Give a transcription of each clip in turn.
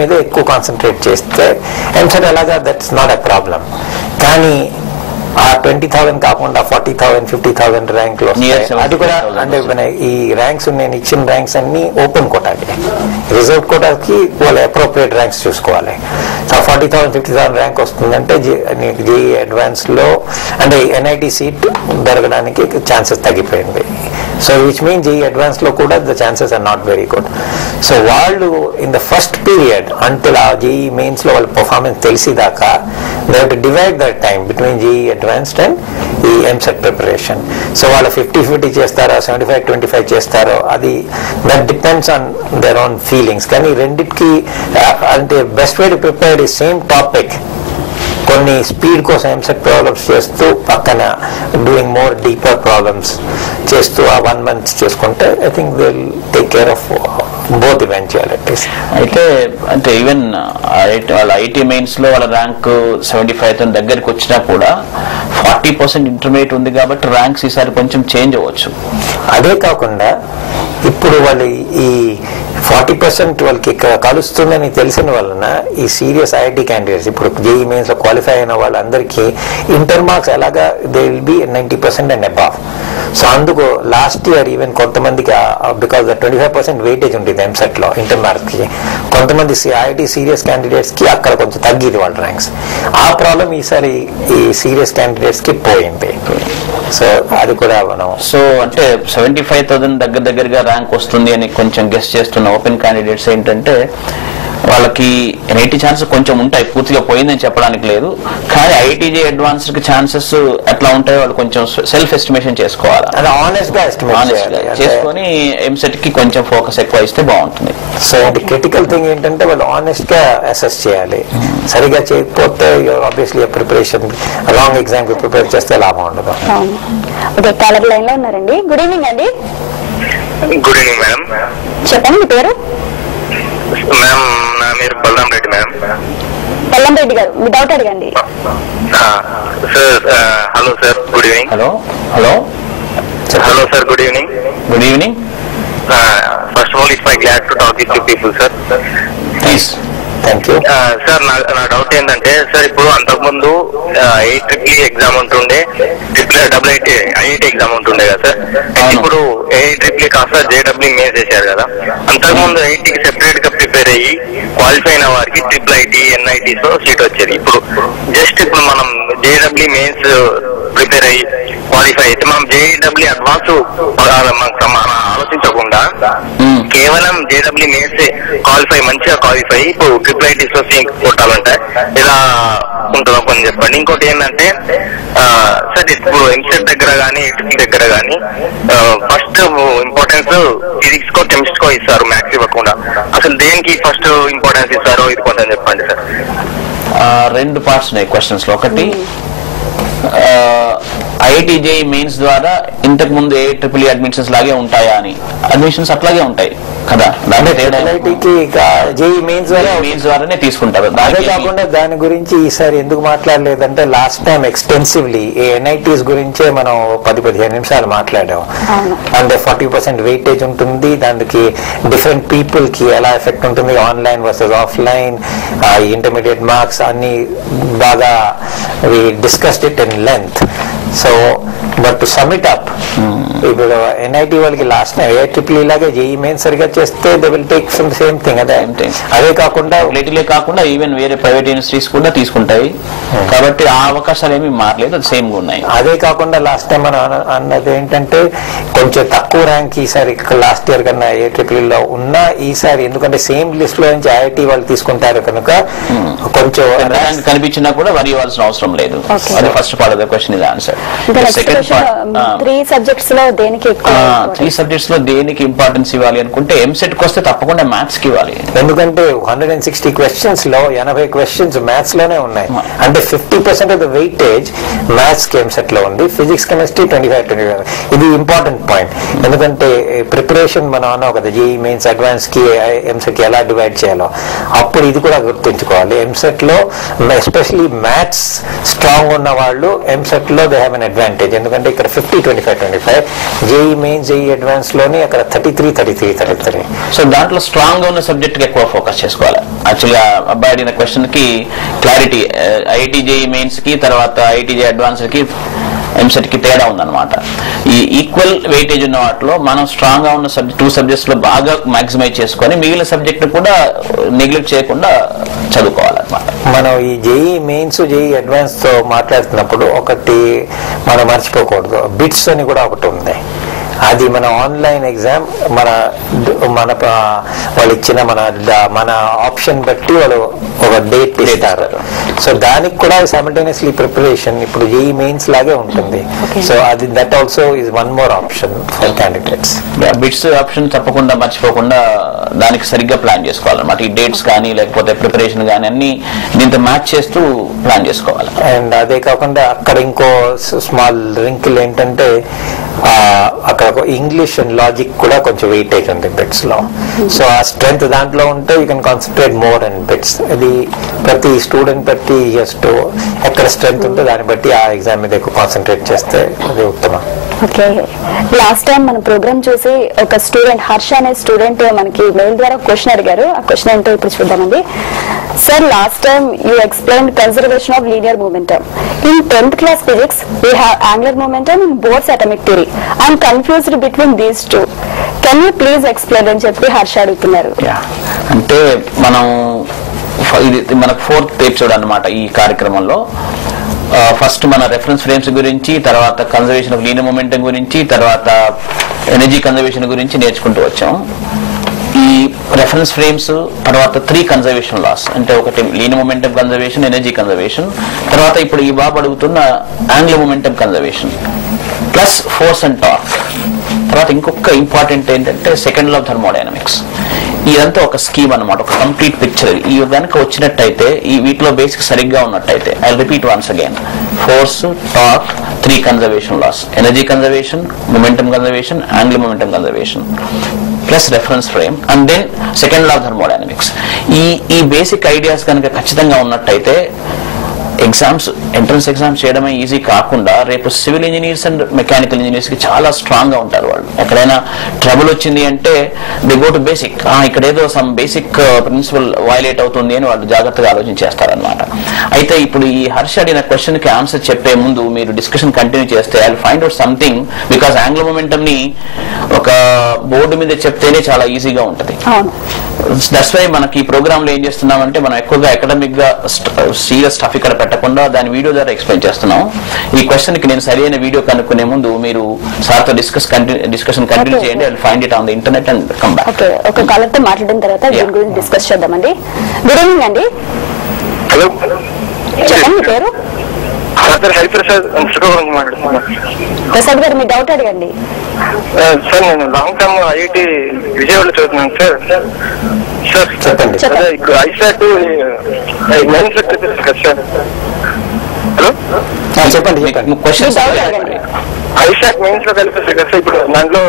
మీద ఎక్కువ కాన్సన్ట్రేట్ చేస్తే ఎంసెట్ ఎలాగా దట్స్ నాట్ ఎ ప్రాబ్లం. కానీ ఆ 20,000 కాకుండా 40,000 50,000 ర్యాంకులు అది కూడా అంటే ఈ ర్యాంక్స్ నేను ఇచ్చిన ర్యాంక్స్ అన్ని ఓపెన్ కోటాకి, రిజర్వ్ కోటాకి వాళ్ళ అప్రోప్రియేట్ ర్యాంక్స్ చూసుకోవాలి. సో 40,000 50,000 ర్యాంక్ వస్తుందంటే జేఈ అడ్వాన్స్ లో అంటే ఎన్ఐటి సీట్ దొరకడానికి ఛాన్సెస్ తగ్గిపోయింది. So which mean JEE advance లో కూడా the chances are not very good. So వాళ్ళు in the first period until ఆ జేఈ మెయిన్స్ లో వాళ్ళ పర్ఫార్మెన్స్ తెలిసిదాకా they have to divide the time between JEE advanced and ఈ EAMCET preparation. So వాళ్ళు 50-50 చేస్తారో 75-25 చేస్తారో అది that depends on their own feelings. కానీ రెండిటికి అంటే బెస్ట్ వే టు ప్రిపేర్ ఈ సేమ్ టాపిక్ కొన్ని స్పీడ్ కోసం ఎంసెట్ ప్రాబ్లమ్స్ చేస్తూ పక్కన డూయింగ్ మోర్ డీపర్ ప్రాబ్లమ్స్ చేస్తూ ఆ 1 month చేసుకుంటే I think they will take care of both eventualities. అయితే అంటే ఈవెన్ వాళ్ళ ఐటీ మెయిన్స్ లో వాళ్ళ ర్యాంక్ 75,000 దగ్గరికి వచ్చినా కూడా 40% ఇంటర్మీడియట్ ఉంది కాబట్టి ర్యాంక్స్ ఈసారి కొంచెం చేంజ్ అవ్వచ్చు. అదే కాకుండా ఇప్పుడు వాళ్ళు ఈ 40% వాళ్ళకి కలుస్తుందని తెలిసిన వలన ఈ సీరియస్ ఐఐటి క్యాండిడేట్స్ ఇప్పుడు జేఈ మెయిన్స్ లో క్వాలిఫై అయిన వాళ్ళందరికీ ఇంటర్ మార్క్స్ ఎలాగా they will be 90% and above. So అందుకు లాస్ట్ ఇయర్ ఈవెన్ కొంతమందికి బికాస్ 25% వెయిటేజ్ ఉంటుంది ఎంసెట్ లో ఇంటర్ మార్క్స్ కి, కొంతమంది ఐఐటి సీరియస్ క్యాండిడేట్స్ కి అక్కడ కొంచెం తగ్గిది వాళ్ళ ర్యాంక్స్. ఆ ప్రాబ్లం ఈసారి ఈ సీరియస్ క్యాండిడేట్స్ కి పోయింది. సో అది కూడా మనం సో అంటే 75,000 దగ్గరగా ర్యాంక్ వస్తుంది అని కొంచెం గెస్ చేస్తున్న ఓపెన్ క్యాండిడేట్స్ ఏంటంటే వాళ్ళకి 80 ఛాన్సెస్ కొంచెం ఉంటాయి, పూర్తిగా పోయిందని చెప్పడానికి లేదు. కానీ ఐటీజీ అడ్వాన్స్డ్ కి ఛాన్సెస్ ఎట్లా ఉంటాయో వాళ్ళు కొంచెం సెల్ఫ్ ఎస్టిమేషన్ చేసుకోవాలి, చేసుకొని ఎంసెట్ కి కొంచెం ఫోకస్ ఎక్కువ ఇస్తే బాగుంటుంది. సో అది క్రిటికల్ థింగ్ ఏంటంటే వాళ్ళు ఆనెస్ట్ గా అసెస్ చేయాలి. సరిగా చేయకపోతే ఆబ్వియస్లీ ప్రిపరేషన్ లాంగ్ ఎగ్జామ్ కి ప్రిపేర్ చేస్తే లాభం ఉండదు. కాలర్ లైన్ లో ఉన్నారండి. గుడ్ ఈవినింగ్ అండి. Good evening madam. చెప్పండి మీ పేరు? మ్యామ్ నా పేరు బలరాం రెడ్డి మ్యామ్. బలరాం రెడ్డి గారు మీ డౌట్ అడగండి. Sir hello sir good evening. Hello hello hello sir good evening. Good evening. First of all it's my glad to talk with you people sir. Please. Thank you sir. నా doubt ఏంటంటే sir ఇప్పుడు అంతకుముందు AEEE exam ఉంటుండే, IIT exam ఉంటుండే కదా sir. ఇప్పుడు AEEE కాస్త JEE mains చేశారు కదా. అంతకుముందు ఐఐటికి సెపరేట్ గా ప్రిపేర్ అయ్యి క్వాలిఫై అయిన వారికి IIIT NITs లో సీట్ వచ్చేది. ఇప్పుడు ఇప్పుడు మనం JEE మెయిన్స్ ప్రిపేర్ అయ్యి క్వాలిఫై అయితే మనం JEE అడ్వాన్స్ ఆలోచించకుండా కేవలం JEE మెయిన్స్ క్వాలిఫై మంచిగా క్వాలిఫై ఇప్పుడు IIITs లో సీట్ కొట్టాలంటే ఎలా ఉంటుందో కొంచెం చెప్పండి. ఇంకోటి ఏంటంటే సార్ ఇప్పుడు ఎంసెట్ దగ్గర కానీ IIT దగ్గర కానీ ఫస్ట్ ఇంపార్టెన్స్ ఫిజిక్స్ కో కెమిస్ట్రీ కో ఇస్తారు, మ్యాథ్స్ ఇవ్వకుండా. అసలు దేనికి ఫస్ట్ ఇంపార్టెన్స్ ఇస్తారో ఇది కొంచెం చెప్పండి సార్. 2 పార్ట్స్ ఉన్నాయి క్వశ్చన్స్ లో. ఒకటి ఐఐటి జేఈ మెయిన్స్ ద్వారా ఇంతకు ముందు AEEE అడ్మిషన్స్ లాగే ఉంటాయా అని. అడ్మిషన్స్ అట్లాగే ఉంటాయి కదా, జేఈ మెయిన్స్ ద్వారానే తీసుకుంటారు. అదే కాకుండా దాని గురించి ఈసారి ఎందుకు మాట్లాడలేదంటే లాస్ట్ టైం ఎక్స్టెన్సివ్లీ NITs గురించే మనం 10-15 నిమిషాలు మాట్లాడాం. అంటే 40% వెయిటేజ్ ఉంటుంది, దానికి డిఫరెంట్ పీపుల్ కి ఎలా ఎఫెక్ట్ ఉంటుంది, online versus offline, intermediate marks అన్ని బాగా discussed it in length. So but to some it up, ఇప్పుడు NIT వాళ్ళకి లాస్ట్ టైం AEEE లాగే జేఈ మెయిన్స్ సరిగా చేస్తే they will take some same thing. అదే కాకుండా ఈవెన్ వేరే ప్రైవేట్ యూనివర్సిటీస్ కూడా తీసుకుంటాయి కాబట్టి ఆ అవకాశాలు ఏమి మారలేదు, అది సేమ్ గా ఉన్నాయి. అదే కాకుండా లాస్ట్ టైం మనం అన్నది ఏంటంటే కొంచెం తక్కువ ర్యాంక్ ఈసారి లాస్ట్ ఇయర్ కన్నా AEEE లో ఉన్నా ఈసారి ఎందుకంటే సేమ్ లిస్ట్ లో నుంచి IIT వాళ్ళు తీసుకుంటారు కనుక కొంచెం కనిపించినా కూడా వరి ఇవ్వాల్సిన అవసరం లేదు. అది first part of the question is answer. Second part 3 subjects లో దేనికి ఎక్కువ 3 సబ్జెక్ట్స్ లో దేనికి ఇంపార్టెన్స్ ఇవ్వాలి అనుకుంటే ఎంసెట్ కి వస్తే తప్పకుండా మ్యాథ్స్ కి ఇవ్వాలి. ఎందుకంటే 160 క్వశ్చన్స్ లో 80 క్వశ్చన్స్ మ్యాథ్స్ లోనే ఉన్నాయి. అంటే 50% ఆఫ్ ద వెయిటేజ్ మ్యాథ్స్ కి ఎంసెట్ లో ఉంది, ఫిజిక్స్ కెమిస్ట్రీ 25. ఇది ఇంపార్టెంట్ పాయింట్. ఎందుకంటే ప్రిపరేషన్ మనం అన్నాం కదా జేఈ మెయిన్స్ అడ్వాన్స్ కి ఎంసెట్ కి ఎలా డివైడ్ చేయాలో, అప్పుడు ఇది కూడా గుర్తుంచుకోవాలి. ఎంసెట్ లో ఎస్పెషలీ మ్యాథ్స్ స్ట్రాంగ్ ఉన్న వాళ్ళు ఎంసెట్ లో they have have an advantage, ఎందుకంటే ఇక్కడ 50-25-25, జేఈ మెయిన్స్ జేఈ అడ్వాన్స్ లోని అక్కడ 33-33. సో దాంట్లో స్ట్రాంగ్ గా ఉన్న సబ్జెక్ట్ కి ఎక్కువ ఫోకస్ చేసుకోవాలి. యాక్చువల్గా అబ్బాయి అడిగిన క్వశ్చన్ కి క్లారిటీ, ఐఐటి జేఈ మెయిన్స్ కి తర్వాత ఐఐటి జేఈ అడ్వాన్స్ కి ఎంసెట్ కి తేడా ఉందన్నమాట. ఈ ఈక్వల్ వెయిటేజ్ ఉన్న వాటిలో మనం స్ట్రాంగ్ గా ఉన్న 2 సబ్జెక్ట్స్ లో బాగా మాక్సిమైజ్ చేసుకొని మిగిలిన సబ్జెక్ట్ కూడా నెగ్లెక్ట్ చేయకుండా చదువుకోవాలన్నమాట. మనం ఈ జేఈ మెయిన్స్ జేఈ అడ్వాన్స్ తో మాట్లాడుతున్నప్పుడు ఒకటి మనం మర్చిపోకూడదు, బిట్స్ అని కూడా ఒకటి ఉంది. అది మన ఆన్లైన్ ఎగ్జామ్, మన వాళ్ళు ఇచ్చిన మన ఆప్షన్ బట్టి వాళ్ళు ఒక డేట్ ఇస్తారు. సో దానికి కూడా సైమల్టేనియస్లీ ప్రిపరేషన్ ఇప్పుడు జేఈ మెయిన్స్ లాగే ఉంటుంది. సో అది that also is one more option for candidates. Bits option తప్పకుండా మర్చిపోకుండా దానికి సరిగ్గా ప్లాన్ చేసుకోవాలన్నమాట. ఈ డేట్స్ కానీ లేకపోతే ప్రిపరేషన్ కానీ అన్ని దీంతో మ్యాచ్ చేస్తూ ప్లాన్ చేసుకోవాలి. అండ్ అదే కాకుండా అక్కడ ఇంకో స్మాల్ రింకిల్ ఏంటంటే అక్కడ ఇంగ్లీష్ అండ్ లాజిక్ కూడా కొంచెం వెయిటేజ్ ఉంది బిట్స్ లో. సో ఆ స్ట్రెంగ్త్ దాంట్లో ఉంటే you can concentrate more and bits. అది ప్రతి స్టూడెంట్ బట్టి జస్ట్ ఎక్కడ స్ట్రెంగ్త్ ఉంటే దాన్ని బట్టి ఆ ఎగ్జామ్ మీద ఎక్కువ కాన్సన్ట్రేట్ చేస్తే అది ఉత్తమం. ఓకే, లాస్ట్ టైం మన ప్రోగ్రామ్ చూసి ఒక స్టూడెంట్ హర్ష అనే స్టూడెంట్ మనకి మెయిల్ ద్వారా క్వశ్చన్ అడిగారు. ఆ క్వశ్చన్ ఏంటో ఇప్పుడు చూద్దామండి. Sir, last time you explain conservation of linear momentum. In 10th class physics we have angular momentum in Bohr's atomic theory. I am confused between these two. Can you please explain అని చెప్పి హర్ష అడుగుతున్నారు. అంటే మనం ఇది మనకు 4th episode అన్నమాట ఈ కార్యక్రమంలో. ఫస్ట్ మన రెఫరెన్స్ ఫ్రేమ్స్ గురించి, తర్వాత కన్జర్వేషన్ ఆఫ్ లీనియర్ మొమెంటం గురించి, తర్వాత ఎనర్జీ కన్జర్వేషన్ గురించి నేర్చుకుంటూ వచ్చాం. ఈ రెఫరెన్స్ ఫ్రేమ్స్ తర్వాత 3 కన్జర్వేషన్ లాస్, అంటే ఒకటి linear momentum conservation, energy conservation, తర్వాత ఇప్పుడు ఈ బాబు అడుగుతున్న angular momentum conservation plus force and torque. తర్వాత ఇంకొక ఇంపార్టెంట్ ఏంటంటే సెకండ్ లా ఆఫ్ థర్మోడైనమిక్స్. ఇదంతా ఒక స్కీమ్ అన్నమాట, ఒక కంప్లీట్ పిక్చర్. ఈ కనుక వచ్చినట్టయితే, ఈ వీటిలో బేసిక్ సరిగ్గా ఉన్నట్టయితే, I repeat once again, force, torque, 3 conservation laws, energy conservation, momentum conservation, angular momentum conservation plus reference frame, and then second law of thermodynamics. ఈ బేసిక్ ఐడియాస్ కనుక ఖచ్చితంగా ఉన్నట్టయితే ఎగ్జామ్స్, ఎంట్రన్స్ ఎగ్జామ్స్ చేయడమే ఈజీ కాకుండా రేపు civil engineers and mechanical engineers కి చాలా strong గా ఉంటారు. వాళ్ళు ఎక్కడైనా ట్రబుల్ వచ్చింది అంటే దే గో టు బేసిక్, ఇక్కడ ఏదో సమ్ బేసిక్ ప్రిన్సిపల్ వైలేట్ అవుతుంది అని వాళ్ళు జాగ్రత్తగా ఆలోచించేస్తారనమాట. అయితే ఇప్పుడు ఈ హర్ష అడిగిన క్వశ్చన్ కి ఆన్సర్ చెప్పే ముందు మీరు డిస్కషన్ కంటిన్యూ చేస్తే I will find out something, because angular momentum ని ఒక బోర్డు మీద చెప్తేనే చాలా ఈజీగా ఉంటుంది. దట్స్ వై మనకి ఈ ప్రోగ్రామ్ లో ఏం చేస్తున్నామంటే, మనం ఎక్కువగా అకాడమిక్ గా సీరియస్ స్టఫ్ ఇక్కడ పెట్టకుండా దాని వీడియో ద్వారా ఎక్స్ప్లెయిన్ చేస్తున్నాం. ఈ క్వశ్చన్ కి నేను సరైన వీడియో కనుక్కునే ముందు మీరు సార్తో డిస్కషన్ కంటిన్యూ చేయండి. I will find it on the internet and come back. Okay, ఒక కాలర్ తో మాట్లాడిన తర్వాత దీని గురించి డిస్కస్ చేద్దామండి. గుడ్ ఈవినింగ్ అండి. హలో, చెప్పండి మీ పేరు? హరిప్రసాద్ ప్రసాద్ గారు, మీ డౌట్ అడగండి. సార్, నేను లాంగ్ టర్మ్ ఐఐటి విజయవాడలో చదువుతున్నాను సార్. చెప్పండి. అదే ఇప్పుడు ఐసాట్ మెయిన్స్ కదా సార్. హలో, చెప్పండి. క్వశ్చన్ ఐసాట్ మెయిన్స్ లో కలిపేస్తారు కదా సార్. ఇప్పుడు దాంట్లో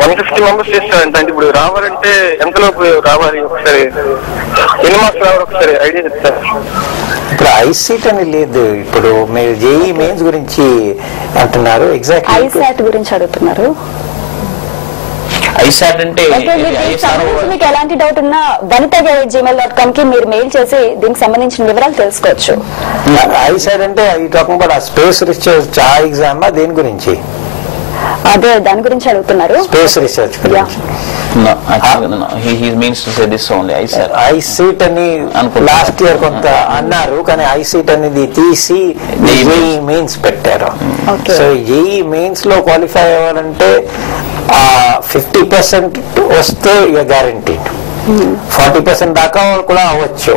150 మెంబర్స్ చేస్తారంట. ఇప్పుడు రావాలంటే ఎంతలోపు రావాలి? ఒకసారి ఎన్ని మార్క్స్ రావాలి ఒకసారి ఐడియా చెప్తారు. ఇప్పుడు ఐసీట్ అని లేదు, ఇప్పుడు మీరు జేఈ మెయిన్స్ గురించి అంటున్నారు. ఎగ్జాక్ట్ ఐసాట్ గురించి అడుగుతున్నారు. ఐసాట్ అంటే మీకు ఎలాంటి డౌట్ ఉన్నా vanita@gmail.com కి మీరు మెయిల్ చేసి దీనికి సంబంధించిన వివరాలు తెలుసుకోవచ్చు. ఐసాట్ అంటే స్పేస్ రీసెర్చ్ ఆ ఎగ్జామ్ దేని గురించి? అదే దాని గురించి అడుగుతున్నారు. స్పేస్ రీసెర్చ్ గురించి. ఐసీట్ అని లాస్ట్ ఇయర్ కొంత అన్నారు, కానీ ఐసీట్ అనేది తీసి జేఈ మెయిన్స్ పెట్టారు. సో జేఈ మెయిన్స్ లో క్వాలిఫై అవ్వాలంటే 50% వస్తే ఇక గ్యారంటీడ్. 40% దాకా కూడా అవ్వచ్చు,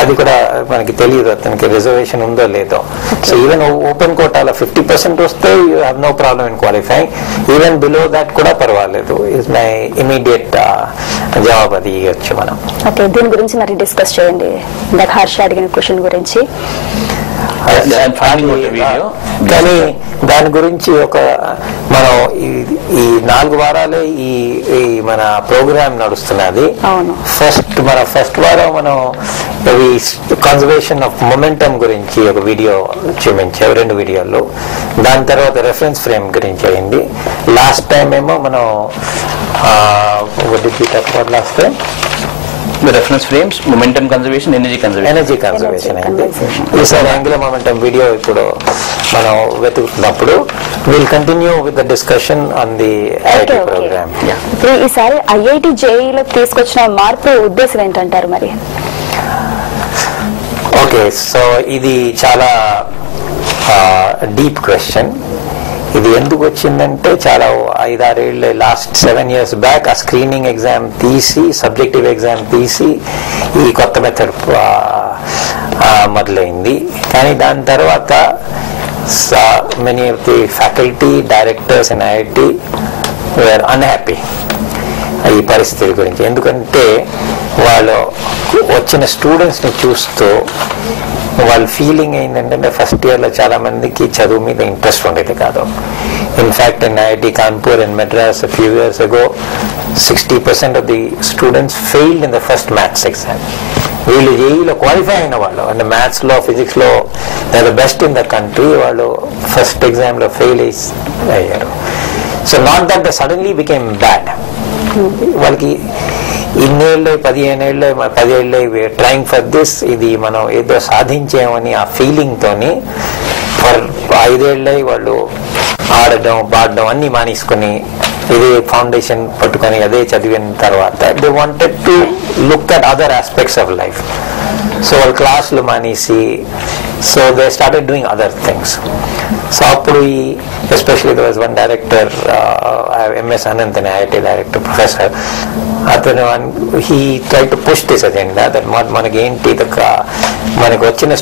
అది కూడా మనకి తెలియదు అతనికి రిజర్వేషన్ ఉందో లేదో. సో ఈవెన్ ఓపెన్ కోటాలో 50% వస్తే you have no problem in qualifying. Even below that కూడా పర్వాలేదు. ఇస్ మై ఇమీడియట్ జవాబు అది ఇవ్వచ్చు మనం. ఓకే, దీని గురించి మరి డిస్కస్ చేయండి. హర్ష అడిగిన క్వశ్చన్ గురించి. కానీ దాని గురించి మనం ఈ 4 వారాలే ఈ మన ప్రోగ్రామ్ నడుస్తున్నది. ఫస్ట్ వారం మనం కన్జర్వేషన్ ఆఫ్ మొమెంటమ్ గురించి ఒక వీడియో చూపించావు, 2 వీడియోలు. దాని తర్వాత రెఫరెన్స్ ఫ్రేమ్ గురించి అయింది. లాస్ట్ టైం ఏమో మనం last time reference frames, momentum conservation, energy conservation అయింది. ఈసారి యాంగులర్ మొమెంటమ్ వీడియో ఇప్పుడు మనం వెతుకుతున్నప్పుడు will continue with the discussion on the IIT program. ఈసారి ఐఐటి జేఈలో తీసుకొచ్చిన మార్పు ఉద్దేశం ఏంటంటారు మరి? ఓకే, సో ఇది చాలా డీప్ క్వశ్చన్. ఇది ఎందుకు వచ్చిందంటే చాలా 5-6 ఏళ్ళు, లాస్ట్ 7 years బ్యాక్ ఆ స్క్రీనింగ్ ఎగ్జామ్ తీసి, సబ్జెక్టివ్ ఎగ్జామ్ తీసి ఈ కొత్త మెథడ్ మొదలైంది. కానీ దాని తర్వాత many of the faculty, directors in IIT were unhappy ఈ పరిస్థితి గురించి. ఎందుకంటే వాళ్ళు వచ్చిన స్టూడెంట్స్ని చూస్తూ వాళ్ళ ఫీలింగ్ ఏంటంటే ఫస్ట్ ఇయర్లో చాలా మందికి చదువు మీద ఇంట్రెస్ట్ ఉండేది కాదు. In fact in IIT Kanpur and Madras few years ago 60% of the students failed in the first maths exam. వీళ్ళు జేఈలో క్వాలిఫై అయిన వాళ్ళు, అంటే మ్యాథ్స్లో, ఫిజిక్స్లో they are the best in the country, వాళ్ళు ఫస్ట్ ఎగ్జామ్లో ఫెయిల్ అయ్యారు. So not that the suddenly became bad. వాళ్ళకి ఇన్నేళ్ళు, 15 ఏళ్ళు, 10 ఏళ్ళు ట్రైంగ్ ఫర్ దిస్, ఇది మనం ఏదో సాధించామని ఆ ఫీలింగ్ తోని ఫర్ 5 ఏళ్ళై వాళ్ళు ఆడడం, పాడడం అన్ని మానేసుకుని ఇదే ఫౌండేషన్ పట్టుకొని అదే చదివిన తర్వాత they wanted to look at other aspects of life. So వాళ్ళు క్లాసులు మానేసి, so they started doing other things. So అప్పుడు ఈ especially there was one director, MS Anant, an IIT director, professor, అతను he tried to push this agenda that మనకి ఏంటి మనకు వచ్చిన